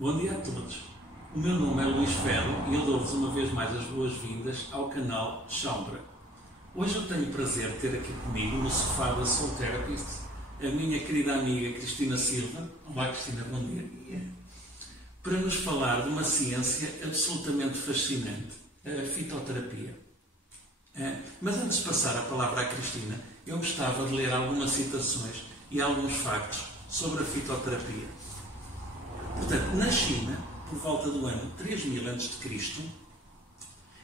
Bom dia a todos. O meu nome é Luís Ferro e eu dou-vos uma vez mais as boas-vindas ao canal Chambra. Hoje eu tenho o prazer de ter aqui comigo no sofá da Soul Therapist a minha querida amiga Cristina Silva. Olá Cristina, bom dia. Para nos falar de uma ciência absolutamente fascinante, a fitoterapia. Mas antes de passar a palavra à Cristina, eu gostava de ler algumas citações e alguns factos sobre a fitoterapia. Portanto, na China, por volta do ano 3000 a.C.,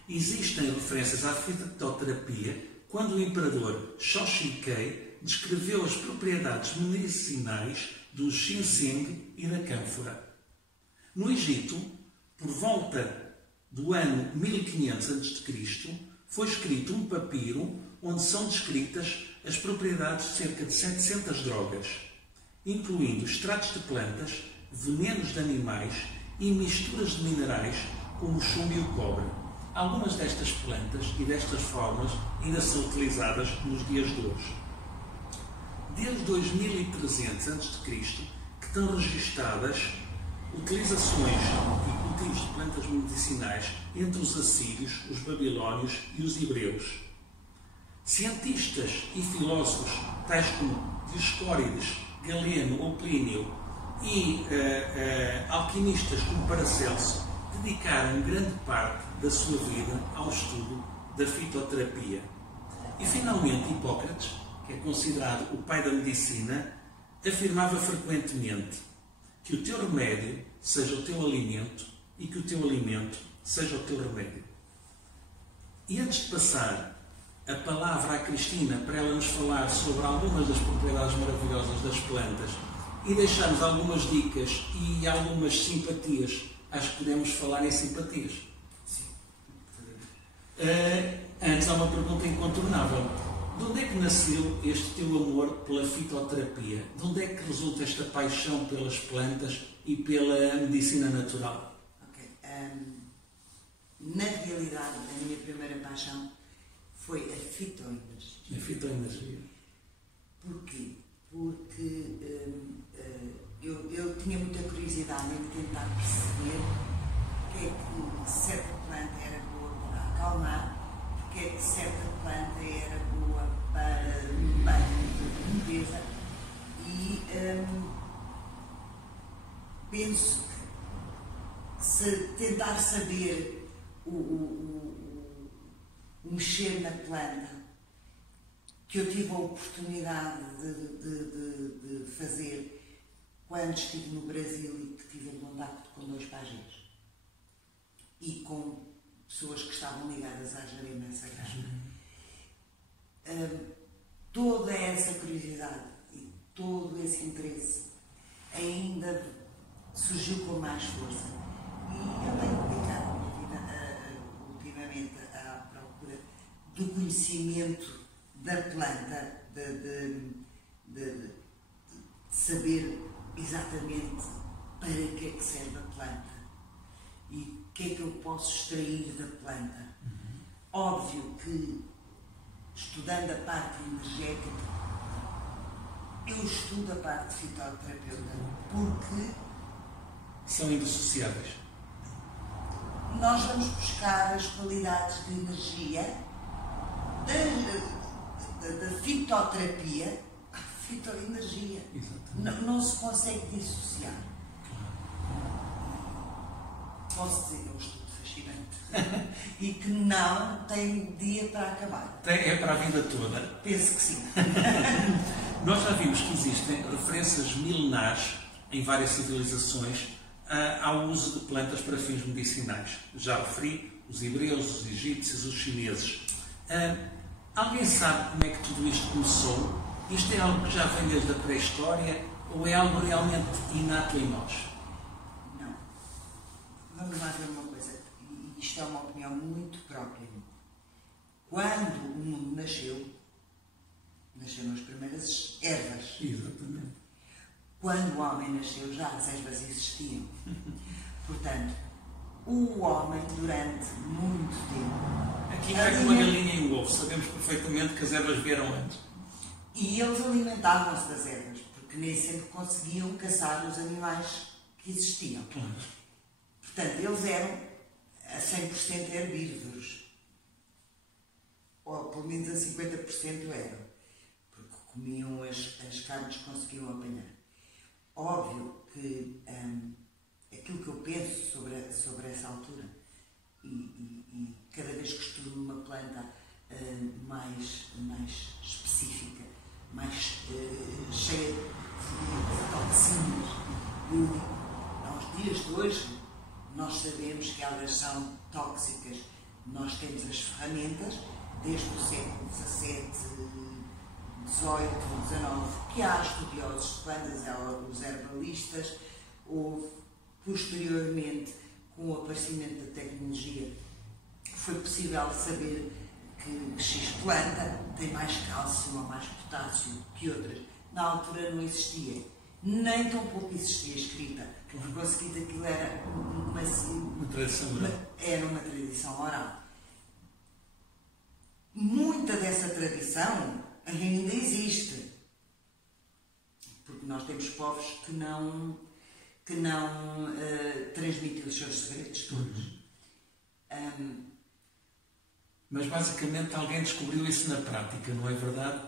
existem referências à fitoterapia quando o imperador Shao Kei descreveu as propriedades medicinais do ginseng e da cânfora. No Egito, por volta do ano 1500 a.C., foi escrito um papiro onde são descritas as propriedades de cerca de 700 drogas, incluindo extratos de plantas, venenos de animais e misturas de minerais como o chumbo e o cobre. Algumas destas plantas e destas formas ainda são utilizadas nos dias de hoje. Desde 2300 a.C. que estão registadas utilizações e cultivos de plantas medicinais entre os assírios, os babilónios e os hebreus. Cientistas e filósofos tais como Dioscórides, Galeno ou Plínio e alquimistas como Paracelso dedicaram grande parte da sua vida ao estudo da fitoterapia. E finalmente Hipócrates, que é considerado o pai da medicina, afirmava frequentemente que o teu remédio seja o teu alimento e que o teu alimento seja o teu remédio. E antes de passar a palavra à Cristina para ela nos falar sobre algumas das propriedades maravilhosas das plantas e deixar-nos algumas dicas e algumas simpatias, acho que podemos falar em simpatias. Sim. Antes há uma pergunta incontornável. De onde é que nasceu este teu amor pela fitoterapia? De onde é que resulta esta paixão pelas plantas e pela medicina natural? Ok. Na realidade, a minha primeira paixão foi a fitoenergia. A fitoenergia. Porquê? Porque eu tinha muita curiosidade em tentar perceber porque é que certa planta era boa para acalmar, porque é que certa planta era boa para limpeza e penso que se tentar saber o mexer na planta que eu tive a oportunidade de fazer quando estive no Brasil e que tive em contacto com 2 pajés e com pessoas que estavam ligadas à Jurema Sagrada. Toda essa curiosidade e todo esse interesse ainda surgiu com mais força. E eu tenho dedicado a minha vida ultimamente à procura do conhecimento da planta, de saber exatamente para que é que serve a planta e o que é que eu posso extrair da planta. Óbvio que, estudando a parte energética, eu estudo a parte fitoterapeuta porque são indissociáveis. Nós vamos buscar as qualidades de energia da fitoterapia à fitoenergia. Não se consegue dissociar. Posso dizer que é um estudo fascinante e que não tem dia para acabar. É para a vida toda. Penso que sim. Nós já vimos que existem referências milenares em várias civilizações ao uso de plantas para fins medicinais. Já referi os hebreus, os egípcios, os chineses. Alguém sabe como é que tudo isto começou? Isto é algo que já vem desde a pré-história ou é algo realmente inato em nós? Não. Vamos lá ver uma coisa. Isto é uma opinião muito própria. Quando o mundo nasceram as primeiras ervas. Exatamente. Quando o homem nasceu, já as ervas existiam. Portanto, o homem, durante muito tempo... Aqui não é como a galinha e o ovo. Sabemos perfeitamente que as ervas vieram antes. E eles alimentavam-se das ervas, porque nem sempre conseguiam caçar os animais que existiam. Claro. Portanto, eles eram a 100% herbívoros. Ou pelo menos a 50% eram. Porque comiam as carnes que conseguiam apanhar. Óbvio que aquilo que eu penso sobre essa altura, e cada vez que estudo uma planta mais específica, mais cheia de toxinas, eu digo, aos dias de hoje, nós sabemos que elas são tóxicas. Nós temos as ferramentas, desde o século XVII, XVIII, XIX, que há estudiosos de plantas, os herbalistas. Houve, posteriormente, com o aparecimento da tecnologia, foi possível saber que X planta tem mais cálcio ou mais potássio que outras. Na altura não existia, nem tão pouco existia escrita, porque conseguido aquilo era uma tradição oral. Era uma tradição oral. Muita dessa tradição ainda existe, porque nós temos povos que não transmitem os seus segredos todos. Mas basicamente alguém descobriu isso na prática, não é verdade?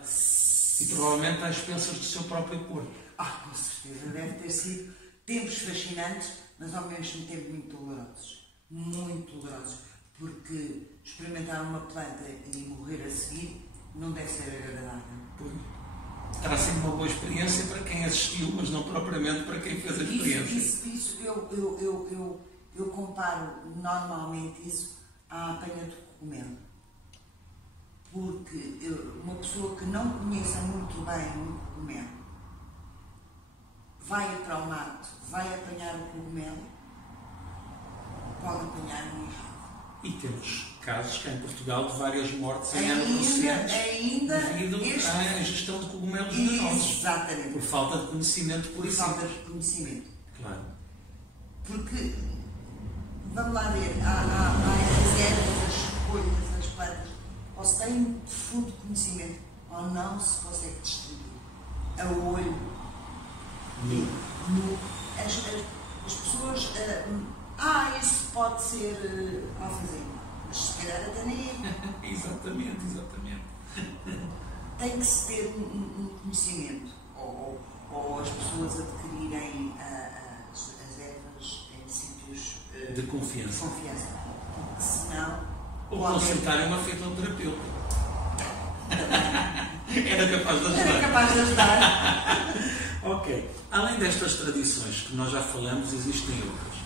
E provavelmente às expensas do seu próprio corpo. Com certeza, deve ter sido tempos fascinantes, mas ao mesmo tempo muito dolorosos. Muito dolorosos. Porque experimentar uma planta e morrer a seguir não deve ser agradável. Pois. Terá sido uma boa experiência para quem assistiu, mas não propriamente para quem fez a experiência. Isso eu comparo normalmente isso à apanha do cogumelo. Porque uma pessoa que não conheça muito bem um cogumelo vai para o mato, vai apanhar o cogumelo, pode apanhar um errado. E temos casos cá em Portugal de várias mortes em anos recentes devido à ingestão de cogumelos venenosos. Exatamente. Por falta de conhecimento, por isso. Falta de conhecimento. Claro. Porque, vamos lá ver, há as ervas, as folhas, as plantas, ou se tem um profundo conhecimento, ou não se consegue distinguir. A olho, as pessoas, isso pode ser alfazema, mas se calhar até nem é. Exatamente. Tem que se ter um conhecimento, ou as pessoas adquirirem as ervas em sítios de confiança. Porque senão. Ou consultarem uma fitoterapeuta. Era capaz de ajudar. Ok. Além destas tradições que nós já falamos, existem outras.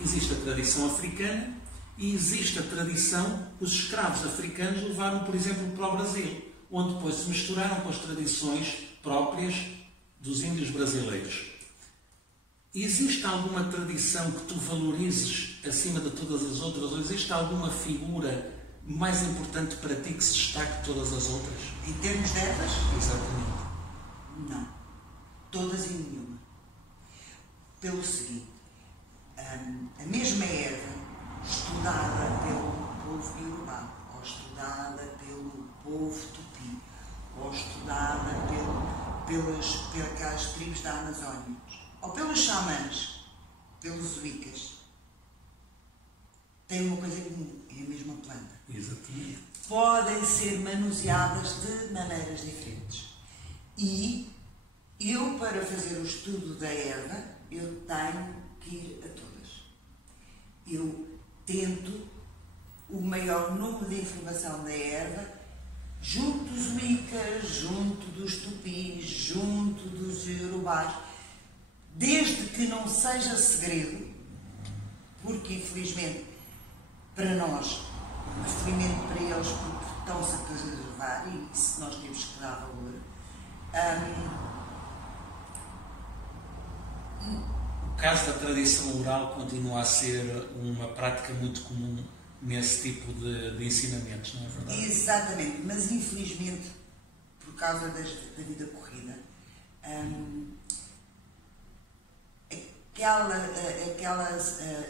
Existe a tradição africana e existe a tradição, os escravos africanos levaram, por exemplo, para o Brasil, onde depois se misturaram com as tradições próprias dos índios brasileiros. Existe alguma tradição que tu valorizes acima de todas as outras? Ou existe alguma figura mais importante para ti que se destaque de todas as outras? Em termos de ervas? Exatamente. Não. Todas e nenhuma. Pelo seguinte, a mesma erva estudada pelo povo iorubá, ou estudada pelo povo tupi, ou estudada pelas tribos da Amazónia, ou pelos xamãs, pelos uicas, tem uma coisa comum, é a mesma planta. Exatamente. Podem ser manuseadas de maneiras diferentes. E eu, para fazer o estudo da erva, eu tenho que ir a todas. Eu tento o maior número de informação da erva junto dos uicas, junto dos tupis, junto dos iorubás, desde que não seja segredo, porque infelizmente para nós, infelizmente para eles, porque estão-se a preservar, e isso nós temos que dar valor. O caso da tradição oral continua a ser uma prática muito comum nesse tipo de ensinamentos, não é verdade? Exatamente, mas infelizmente, por causa da vida corrida,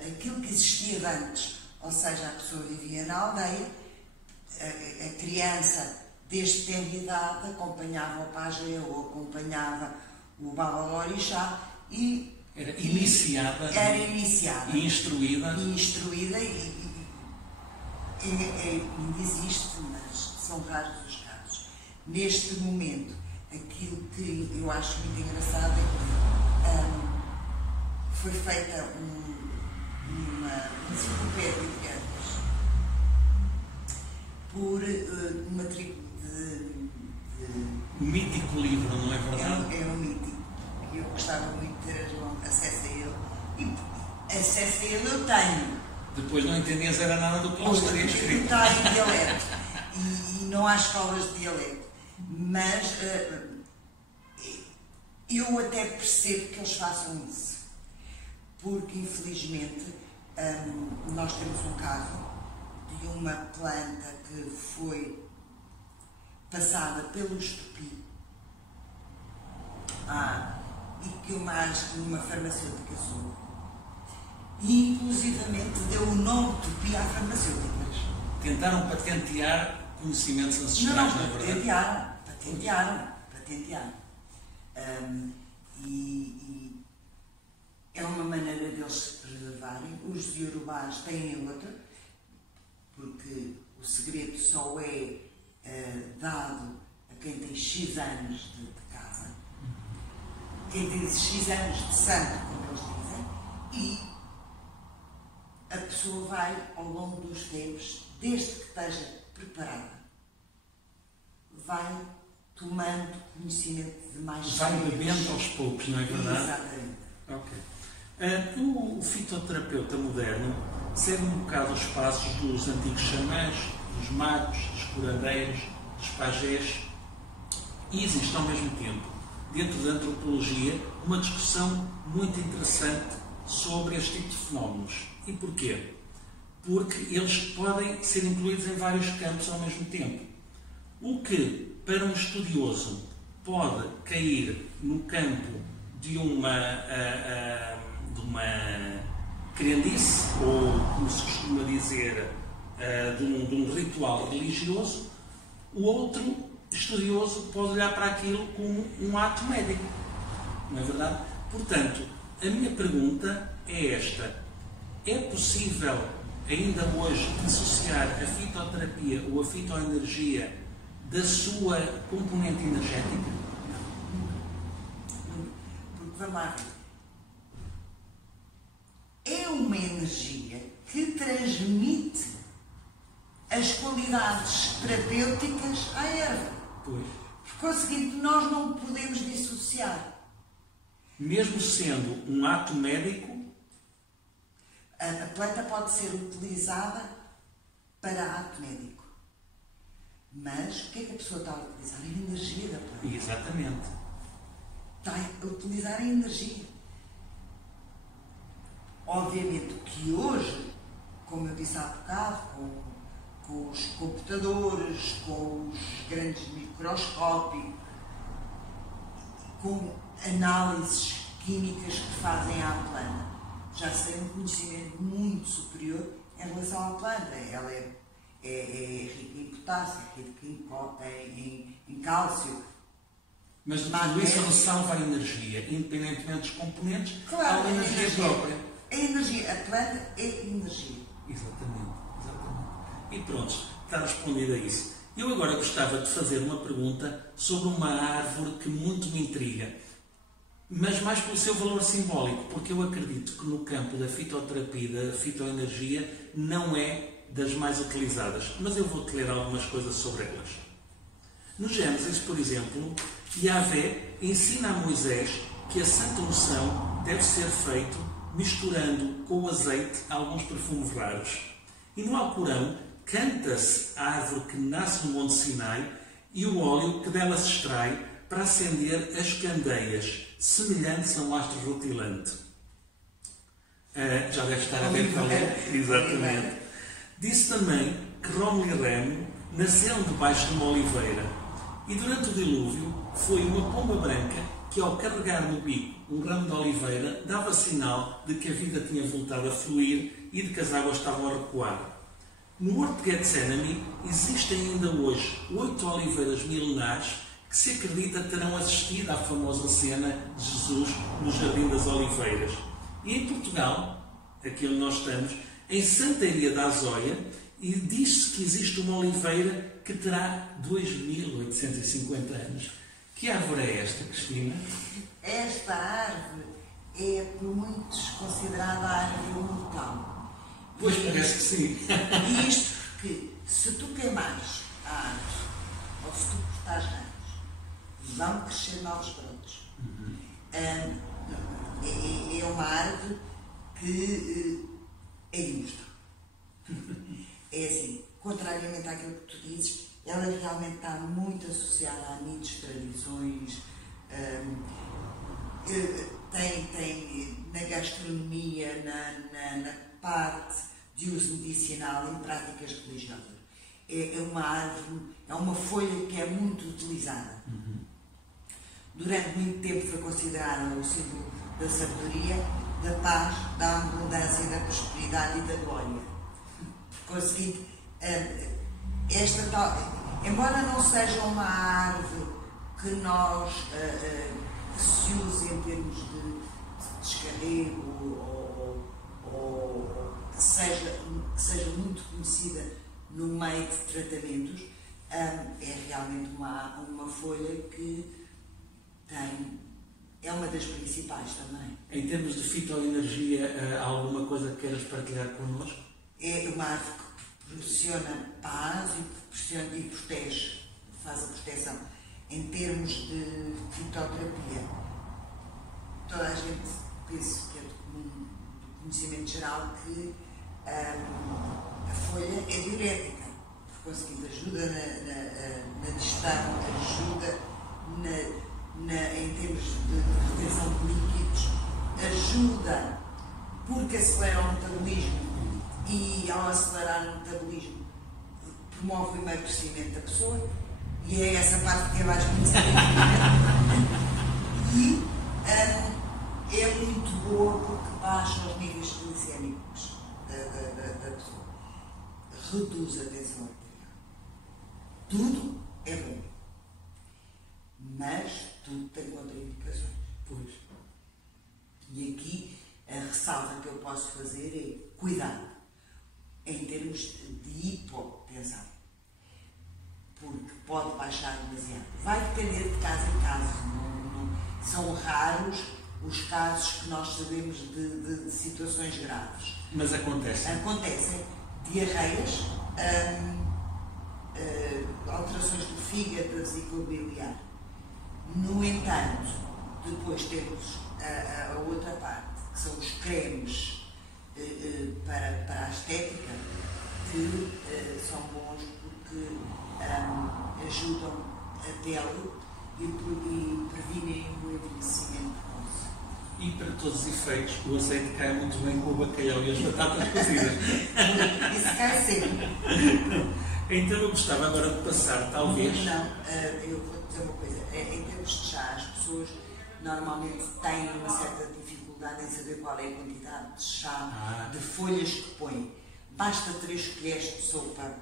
aquilo que existia de antes, ou seja, a pessoa vivia na aldeia, a criança, desde tenra idade, acompanhava o pajé ou acompanhava o babalorixá e Era iniciada. Era iniciada. E instruída. E instruída ainda existe, mas são raros os casos. Neste momento, aquilo que eu acho muito engraçado é que foi feita uma enciclopédia, digamos, por uma tribo de... Um mítico livro, não é verdade? É um mítico. Eu gostava muito de ter acesso a ele. E acesso a ele eu tenho. Depois não entendias era nada do que lá estaria escrito. Está em dialeto. E não há escolas de dialeto. Mas eu até percebo que eles façam isso. Porque, infelizmente, nós temos um caso de uma planta que foi passada pelo estupi e que uma farmacêutica usou. E, inclusivamente, deu o nome de tupi às farmacêuticas. Tentaram patentear conhecimentos ancestrais, não é verdade? Patentearam. E é uma maneira deles se preservarem. Os iorubás têm outra, porque o segredo só é dado a quem tem X anos de casa, quem tem X anos de sangue, como eles dizem, e a pessoa vai, ao longo dos tempos, desde que esteja preparada, vai tomando conhecimento de mais vai bebendo aos poucos, não é verdade? Exatamente. Ok. O fitoterapeuta moderno segue um bocado os passos dos antigos xamãs, dos magos, dos curandeiros, dos pajés, e existe ao mesmo tempo, dentro da antropologia, uma discussão muito interessante sobre este tipo de fenómenos. E porquê? Porque eles podem ser incluídos em vários campos ao mesmo tempo. O que, para um estudioso, pode cair no campo de uma crendice, ou, como se costuma dizer, de um ritual religioso, o outro estudioso pode olhar para aquilo como um ato médico. Não é verdade? Portanto, a minha pergunta é esta. É possível, ainda hoje, dissociar a fitoterapia ou a fitoenergia da sua componente energética? Porque, vamos lá ver, é uma energia que transmite as qualidades terapêuticas à erva. Pois. Por conseguinte, nós não podemos dissociar. Mesmo sendo um ato médico, a planta pode ser utilizada para ato médico. Mas o que é que a pessoa está a utilizar? A energia da planta. exatamente. Está a utilizar a energia. Obviamente que hoje, como eu disse há bocado, com os computadores, com os grandes microscópios, com análises químicas que fazem à planta, já se tem um conhecimento muito superior em relação à planta. Ela é rica em potássio, é rica em cálcio. Mas tudo isso ressalva a energia, independentemente dos componentes, claro, há a energia própria. A planta é energia. Exatamente. E pronto, está respondido a isso. Eu agora gostava de fazer uma pergunta sobre uma árvore que muito me intriga, mas mais pelo seu valor simbólico, porque eu acredito que no campo da fitoterapia, da fitoenergia, não é das mais utilizadas, mas eu vou-te ler algumas coisas sobre elas. No Gênesis, por exemplo, Yahvé ensina a Moisés que a santa unção deve ser feita misturando com o azeite alguns perfumes raros. E no Alcorão, canta-se a árvore que nasce no Monte Sinai e o óleo que dela se extrai para acender as candeias, semelhantes a um astro rutilante. Já deve estar a ver qual é. Exatamente. Disse também que Rómulo e Remo nasceram debaixo de uma oliveira e durante o dilúvio foi uma pomba branca que, ao carregar no bico um ramo de oliveira, dava sinal de que a vida tinha voltado a fluir e de que as águas estavam a recuar. No Horto de Getsemane existem ainda hoje 8 oliveiras milenares que que se acredita terão assistido à famosa cena de Jesus no Jardim das Oliveiras. E em Portugal, aqui onde nós estamos, em Santaria da Azóia, e diz-se que existe uma oliveira que terá 2.850 anos. Que árvore é esta, Cristina? Esta árvore é por muitos considerada a árvore imortal. Pois parece que sim. E isto porque, se tu queimares a árvore, ou se tu cortares ramos, vão crescer novos brotos. É uma árvore que é imortal. É assim, contrariamente àquilo que tu dizes, ela realmente está muito associada a mitos, tradições, tem na gastronomia, na parte de uso medicinal, em práticas religiosas. É uma árvore, é uma folha que é muito utilizada. Durante muito tempo foi considerada o símbolo da sabedoria, da paz, da abundância, da prosperidade e da glória. Conseguindo, embora não seja uma árvore que nós que se use em termos de descarrego ou que seja muito conhecida no meio de tratamentos, é realmente uma folha que é uma das principais também. Em termos de fitoenergia, há alguma coisa que queiras partilhar connosco? É uma árvore que proporciona paz e protege, faz a proteção. Em termos de fitoterapia, toda a gente, penso que é do conhecimento geral, que a folha é diurética, por conseguinte ajuda na digestão, ajuda em termos de retenção de líquidos, ajuda porque acelera o metabolismo e, ao acelerar o metabolismo, promove o emagrecimento da pessoa, e é essa parte que é mais conhecida. E é muito boa porque baixa os níveis glicémicos da pessoa, reduz a tensão arterial. Tudo é bom, mas tudo tem contraindicações. Pois. E aqui a ressalva que eu posso fazer é cuidado em termos de hipotensão, porque pode baixar demasiado. Vai depender de caso em caso. São raros os casos que nós sabemos de situações graves. Mas acontecem. Acontecem diarreias, alterações do fígado, da vesícula biliar. No entanto, depois temos a outra parte, que são os cremes para a estética, que são bons porque ajudam a pele e previnem o envelhecimento precoce. E para todos os efeitos, o azeite cai muito bem com o bacalhau e as batatas cozidas. Isso cai sempre. Então eu gostava agora de passar, talvez... Não, eu vou dizer uma coisa. Em termos de chá, as pessoas normalmente têm uma certa dificuldade em saber qual é a quantidade de chá, de folhas que põem. Basta 3 colheres de sopa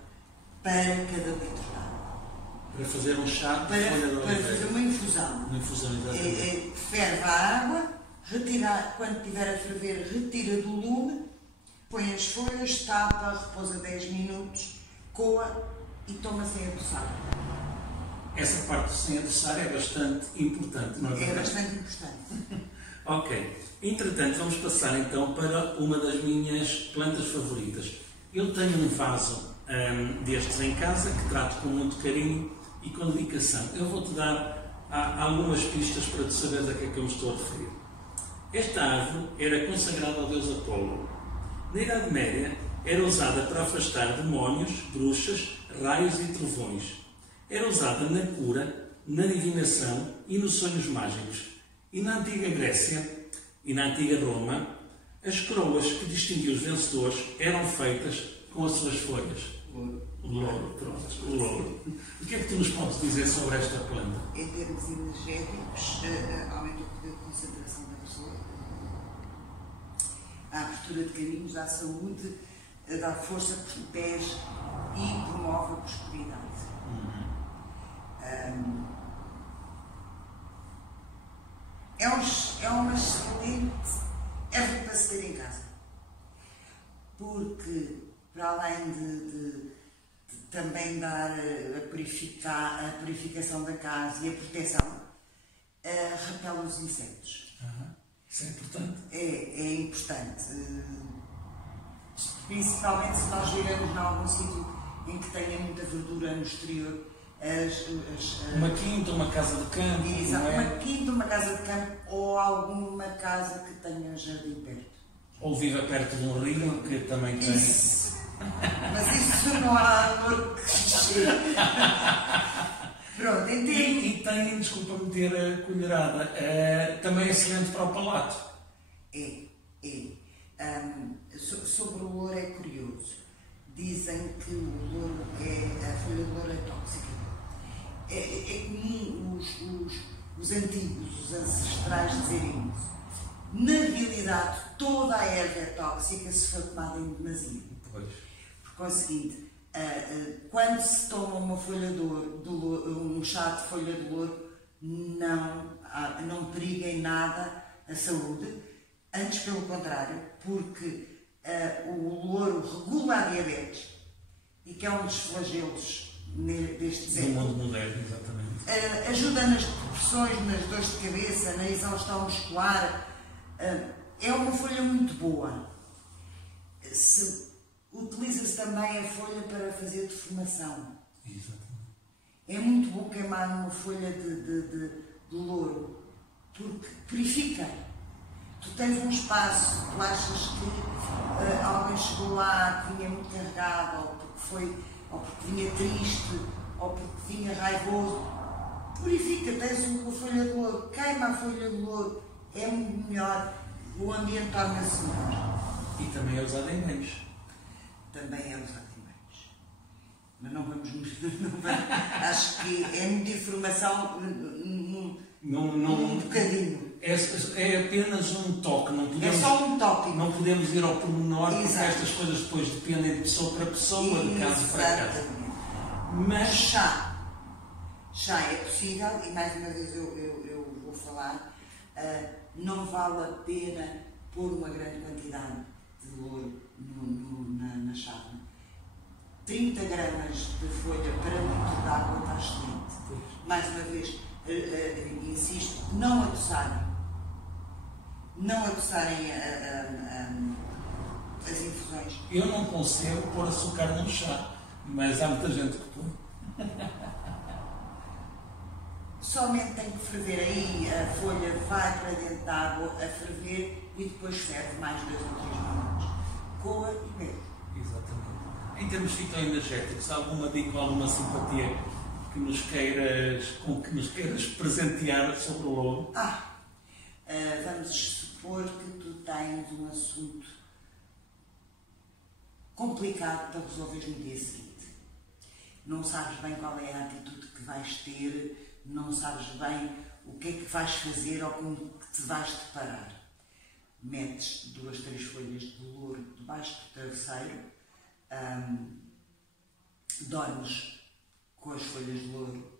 para cada litro de água. Para fazer um chá de folha de oliveira. Para fazer uma infusão. Uma infusão, exatamente. Ferve a água, quando estiver a ferver, retira do lume, põe as folhas, tapa, repousa 10 minutos, coa e toma sem adoçar. Essa parte sem adoçar é bastante importante, não é verdade? É bastante importante. Ok. Entretanto, vamos passar então para uma das minhas plantas favoritas. Eu tenho um vaso destes em casa que trato com muito carinho e com dedicação. Eu vou-te dar algumas pistas para tu saberes a que é que eu me estou a referir. Esta árvore era consagrada ao deus Apolo. Na Idade Média, era usada para afastar demónios, bruxas, raios e trovões. Era usada na cura, na divinação e nos sonhos mágicos. E na antiga Grécia e na antiga Roma, as coroas que distinguiam os vencedores eram feitas com as suas folhas. O louro, pronto, o louro. O que é que tu nos podes dizer sobre esta planta? Em termos energéticos, aumenta o poder de concentração da pessoa, a abertura de caminhos, à saúde, dá força, protege e promove a prosperidade. é uma excelente erva para se ter em casa. Porque, para além de também dar a purificação da casa e a proteção, repele os insetos. Isso é importante. É importante. Principalmente se nós vivemos em algum sítio em que tenha muita verdura no exterior. Uma quinta, uma casa de campo. Exato, uma quinta, uma casa de campo ou alguma casa que tenha jardim perto. Ou viva perto de um rio, que também tem. Isso. Mas isso não há amor que chegue. Pronto, entendi. E tem, desculpa-me ter a colherada, também é excelente para o palato. É. Sobre o louro é curioso. Dizem que o louro a folha de louro é tóxica. É comum os antigos, os ancestrais dizerem isso. Na realidade, toda a erva é tóxica se for tomada em demasia. Pois. Porque é o seguinte, quando se toma uma folha de louro, um chá de folha de louro, não periga em nada a saúde, antes pelo contrário, porque o louro regula a diabetes, e que é um dos flagelos deste século. Do mundo moderno, exatamente. Ajuda nas depressões, nas dores de cabeça, na exaustão muscular. É uma folha muito boa. Utiliza-se também a folha para fazer defumação. Exatamente. É muito bom queimar uma folha de louro, porque purifica. Tu tens um espaço, tu achas que alguém chegou lá que vinha muito carregado, ou porque vinha triste, ou porque vinha raivoso. Purifica, tens uma folha de louro, queima a folha de louro, é muito melhor, o ambiente torna-se melhor. E também é usado em banhos. Também é usado em banhos. Mas não vamos. Acho que é muita informação num bocadinho. É apenas um toque. Não podemos, é só um toque. Não podemos ir ao pormenor, porque Exato. estas coisas depois dependem de pessoa para pessoa, de caso para caso. Mas chá é possível, e mais uma vez eu vou falar, não vale a pena pôr uma grande quantidade de louro na chávena. 30 gramas de folha para litro de água está excelente. Mais uma vez, insisto, não adoçarem as infusões. Eu não consigo pôr açúcar no chá, mas há muita gente que põe. Somente tem que ferver, aí a folha vai para dentro da água a ferver e depois ferve mais 2 ou 3 minutos. Coa e bebe. Exatamente. Em termos fitoenergéticos, alguma dica, alguma simpatia com que nos queiras presentear sobre o louro? Vamos supor que tu tens um assunto complicado para resolveres no dia seguinte. Não sabes bem qual é a atitude que vais ter, não sabes bem o que é que vais fazer ou com que te vais deparar. Metes 2, 3 folhas de louro debaixo do travesseiro, dormes com as folhas de louro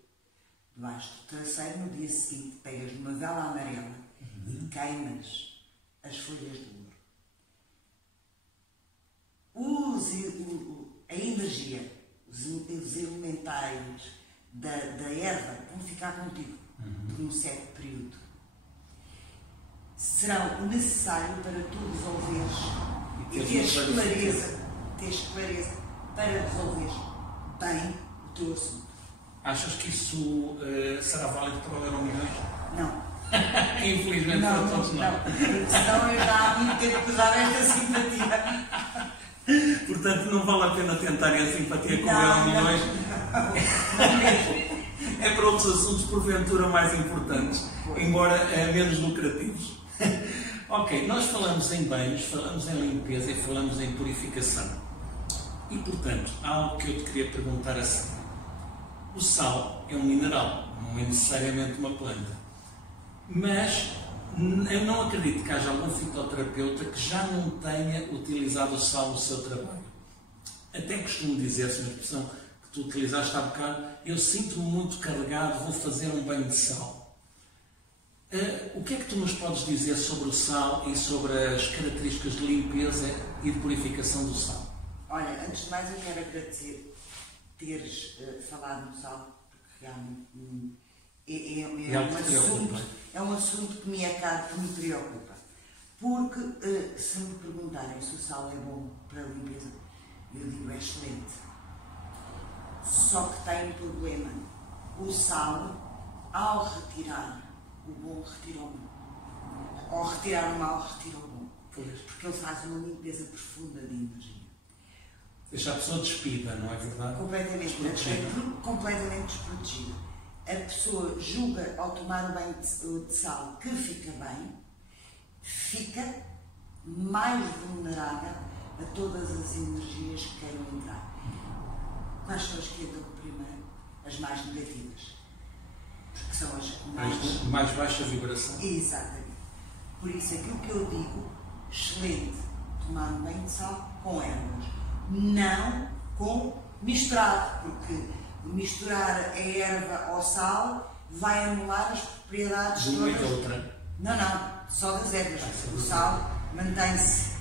debaixo do travesseiro, no dia seguinte pegas numa vela amarela e queimas as folhas de louro. A energia, os elementais da erva vão ficar contigo por um certo período. Serão necessários para tu resolveres e teres clareza para resolveres bem o teu assunto. Achas que isso será válido para o Euromilhões? Não. Infelizmente para todos não. Porque senão eu já há muito tempo que usava esta simpatia. Portanto, não vale a pena tentarem a simpatia com o Euromilhões. É para outros assuntos, porventura, mais importantes, embora menos lucrativos. Ok, nós falamos em banhos, falamos em limpeza e falamos em purificação. E, portanto, há algo que eu te queria perguntar assim. O sal é um mineral, não é necessariamente uma planta. Mas eu não acredito que haja algum fitoterapeuta que já não tenha utilizado o sal no seu trabalho. Até costumo dizer-se uma expressão que tu utilizaste há bocado, eu sinto-me muito carregado, vou fazer um banho de sal. O que é que tu nos podes dizer sobre o sal e sobre as características de limpeza e de purificação do sal? Olha, antes de mais eu quero agradecer teres falado no sal, porque realmente é um assunto que me é caro, que me preocupa. Porque se me perguntarem se o sal é bom para a limpeza, eu digo é excelente. Só que tem um problema. O sal, ao retirar o bom, retira o mal. Ao retirar o mal, retira o bom. Porque ele faz uma limpeza profunda de energia. Deixa a pessoa despida, não é verdade? Completamente desprotegida. A pessoa julga, ao tomar o banho de sal, que fica bem, fica mais vulnerável a todas as energias que queiram entrar. Quais são as que entram primeiro? As mais negativas. Porque são as mais baixa vibração. Exatamente. Por isso, aquilo que eu digo, excelente, tomar um banho de sal com ervas. Não com misturado, porque misturar a erva ao sal vai anular as propriedades de uma e outra. Não, só das ervas. O sal mantém-se.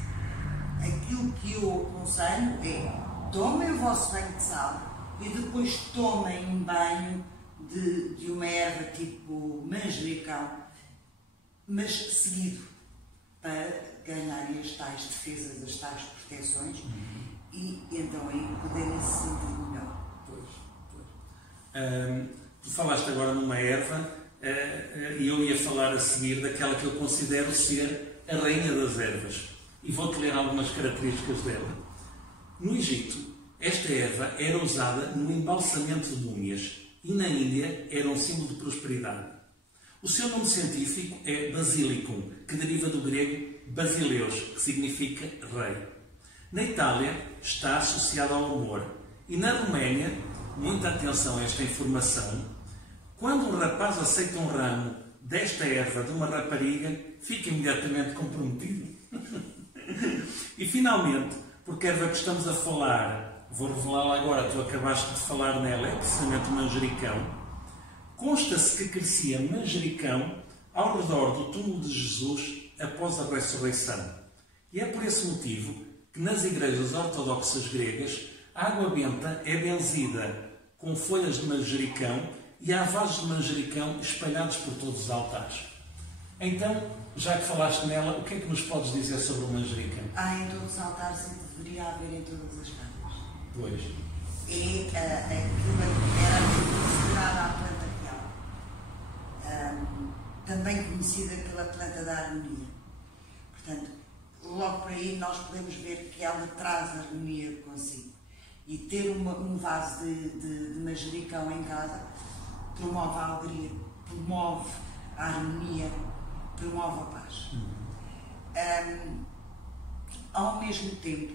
Aquilo que eu aconselho é tomem o vosso banho de sal e depois tomem um banho de uma erva tipo manjericão, mas seguido, para ganharem as tais defesas, as tais proteções e então aí poderem se sentir melhor. Tu falaste agora numa erva e eu ia falar a seguir daquela que eu considero ser a rainha das ervas. E vou-te ler algumas características dela. No Egito, esta erva era usada no embalsamento de múmias e na Índia era um símbolo de prosperidade. O seu nome científico é Basilicum, que deriva do grego basileus, que significa rei. Na Itália está associada ao amor e na Roménia, muita atenção a esta informação, quando um rapaz aceita um ramo desta erva de uma rapariga, fica imediatamente comprometido. E finalmente, porque a erva que estamos a falar, vou revelá-la agora, tu acabaste de falar nela, é precisamente o manjericão. Consta-se que crescia manjericão ao redor do túmulo de Jesus após a ressurreição. E é por esse motivo que nas igrejas ortodoxas gregas a água benta é benzida com folhas de manjericão e há vasos de manjericão espalhados por todos os altares. Então, já que falaste nela, o que é que nos podes dizer sobre o manjericão? Há em todos os altares e deveria haver em todas as casas. Pois. Aquilo era considerada a planta real. Também conhecida pela planta da harmonia. Portanto, logo por aí nós podemos ver que ela traz a harmonia consigo. E ter um vaso de manjericão em casa promove a alegria, promove a harmonia, promove a paz. Ao mesmo tempo,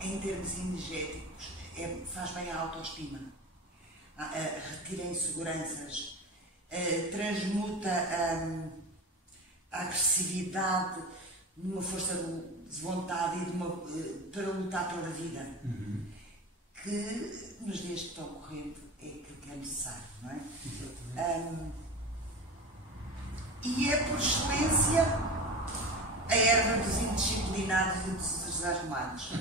em termos energéticos, faz bem à autoestima, retira inseguranças, transmuta a agressividade numa força de vontade e para lutar pela vida, que nos dias que estão correndo é aquilo que é necessário, não é? E é por excelência a erva dos indisciplinados e dos desarrumados,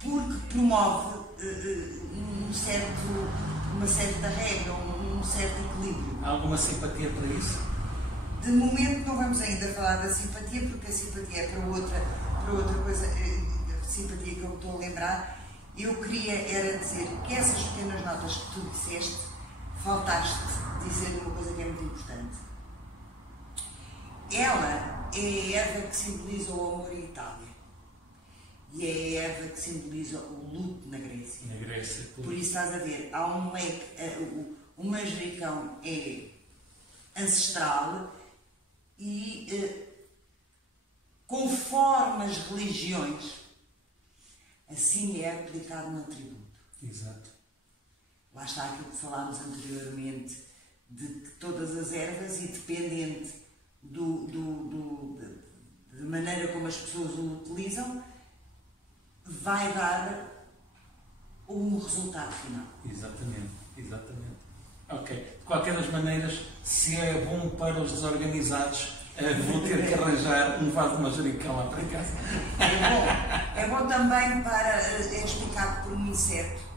porque promove uma certa regra, um certo equilíbrio. Há alguma simpatia para isso? De momento não vamos ainda falar da simpatia, porque a simpatia é para outra coisa, a simpatia que eu me estou a lembrar. Eu queria era dizer que essas pequenas notas que tu disseste, faltaste dizer uma coisa que é muito importante. Ela é a erva que simboliza o amor em Itália. E é a erva que simboliza o luto na Grécia. Na Grécia. Por isso estás a ver, há um leque, o manjericão é ancestral e conforme as religiões, assim é aplicado no atributo. Exato. Lá está aquilo que falámos anteriormente, de que todas as ervas, e dependente da maneira como as pessoas o utilizam, vai dar um resultado final. Exatamente, exatamente. Ok. De qualquer das maneiras, se é bom para os desorganizados, vou ter que arranjar um vaso de manjericão lá para casa. É bom também para explicar por um inseto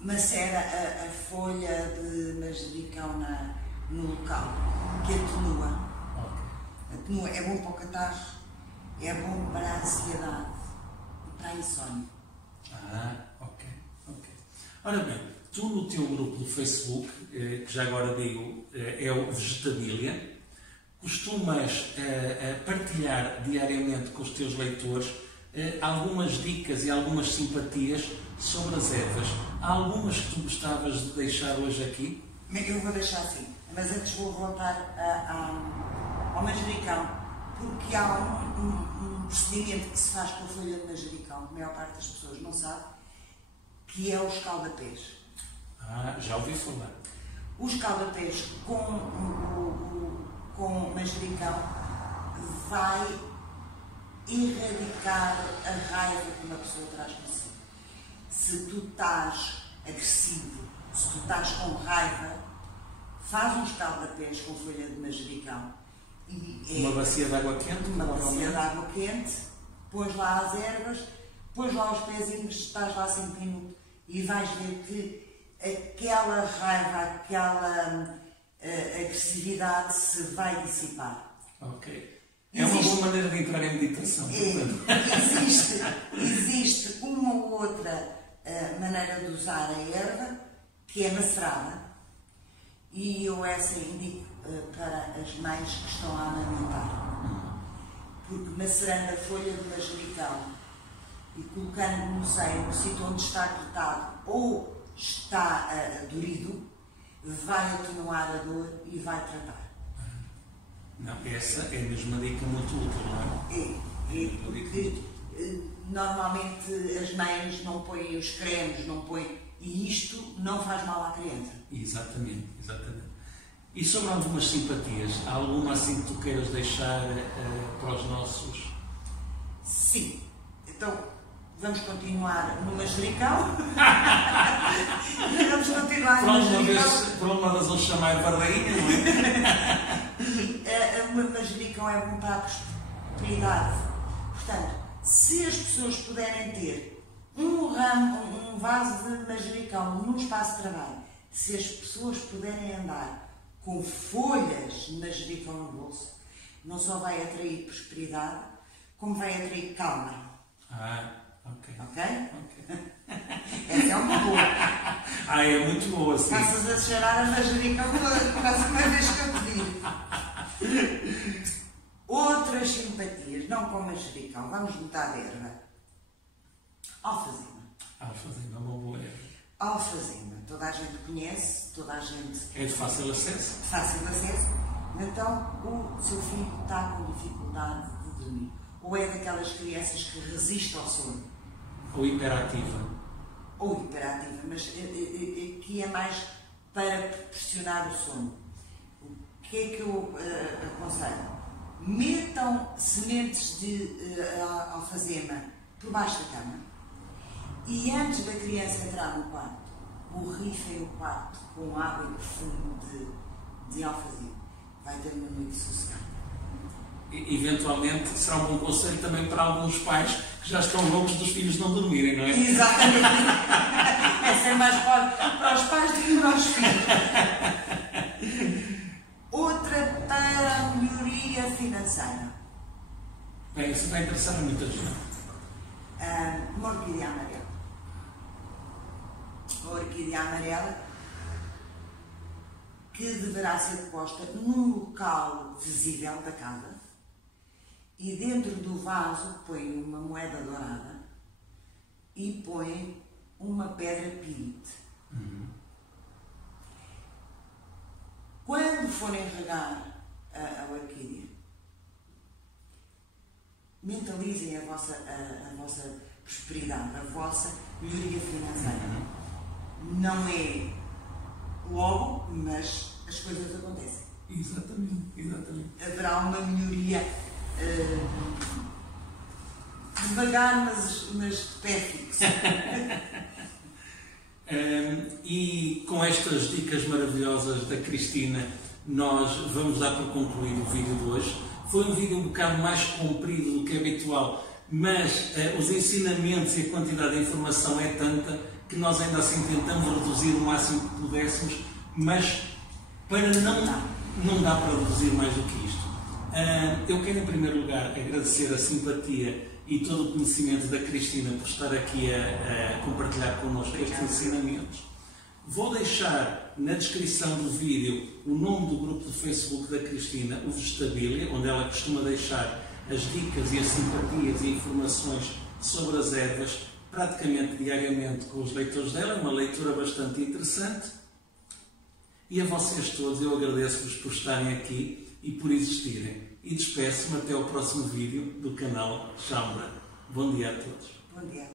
macera a folha de manjericão no local, que atenua. Ok. Atenua. É bom para o catarro, é bom para a ansiedade e para a insónia. Ok. Ora bem, tu no teu grupo do Facebook, que já agora digo, é o Vegetabilia, costumas partilhar diariamente com os teus leitores algumas dicas e algumas simpatias sobre as ervas. Há algumas que tu gostavas de deixar hoje aqui? Eu vou deixar assim, mas antes vou voltar ao manjericão, porque há um procedimento que se faz com a folha de manjericão, que a maior parte das pessoas não sabe, que é o escaldapés. Já ouvi falar. O escaldapés com manjericão vai erradicar a raiva que uma pessoa traz consigo. Se tu estás agressivo, se tu estás com raiva, faz um escaldapés com folha de manjericão. Uma bacia de água quente? Uma bacia de água quente, pões lá as ervas, pões lá os pezinhos, estás lá 5 minutos e vais ver que aquela raiva, aquela agressividade se vai dissipar. Ok. É uma boa maneira de entrar em meditação. Existe uma ou outra maneira de usar a erva, que é macerada, e eu essa indico para as mães que estão a amamentar. Porque macerando a folha de manjericão e colocando no seio, no sítio onde está cortado ou está dorido, vai atenuar a dor e vai tratar. Não, essa é mesmo uma dica muito útil, não é? Porque normalmente as mães não põem os cremes, não põem, e isto não faz mal à criança. Exatamente. E sobre algumas simpatias, há alguma assim que tu queiras deixar para os nossos? Sim. Então, vamos continuar no manjericão. Vamos continuar no manjericão. Por uma razão chamar barrainha, não é? O manjericão é bom para a prosperidade. Portanto, se as pessoas puderem ter um vaso de manjericão num espaço de trabalho, se as pessoas puderem andar com folhas de manjericão no bolso, não só vai atrair prosperidade, como vai atrair calma. Ok. Essa é uma boa. É muito boa, sim. Passas a cheirar a manjericão a próxima vez que eu pedir. Outras simpatias, não com manjericão, vamos mudar de erva. Alfazema. Alfazema, uma boa erva. Alfazema, toda a gente conhece, toda a gente... É de fácil acesso? Fácil acesso. Então, o seu filho está com dificuldade de dormir. Ou é daquelas crianças que resistem ao sono. Ou hiperativa. Mas que é mais para proporcionar o sono. O que é que eu aconselho? Metam sementes de alfazema por baixo da cama e antes da criança entrar no quarto, borrifem o quarto com água e perfume de alfazema. Vai ter uma noite sossegada. Eventualmente será um bom conselho também para alguns pais que já estão loucos dos filhos não dormirem, não é? Exatamente. Essa é mais para os pais do que para os filhos. Outra para a melhoria financeira. Bem, isso vai interessar a muita gente. Uma orquídea amarela. A orquídea amarela que deverá ser posta num local visível da casa. E dentro do vaso põe uma moeda dourada e põe uma pedra pírite. Quando forem regar a orquídea, mentalizem a vossa prosperidade, a vossa melhoria financeira. Não é logo, mas as coisas acontecem. Exatamente. Haverá uma melhoria devagar, mas de pé fixo. E com estas dicas maravilhosas da Cristina, nós vamos dar por concluído o vídeo de hoje. Foi um vídeo um bocado mais comprido do que habitual, mas os ensinamentos e a quantidade de informação é tanta que nós ainda assim tentamos reduzir o máximo que pudéssemos, mas para não dá para reduzir mais do que isto. Eu quero em primeiro lugar agradecer a simpatia e todo o conhecimento da Cristina por estar aqui a compartilhar connosco estes ensinamentos. Vou deixar na descrição do vídeo o nome do grupo de Facebook da Cristina, o Vegetabilia, onde ela costuma deixar as dicas e as simpatias e informações sobre as ervas praticamente diariamente com os leitores dela. É uma leitura bastante interessante. E a vocês todos eu agradeço-vos por estarem aqui e por existirem. E despeço-me até ao próximo vídeo do canal Chambra. Bom dia a todos. Bom dia.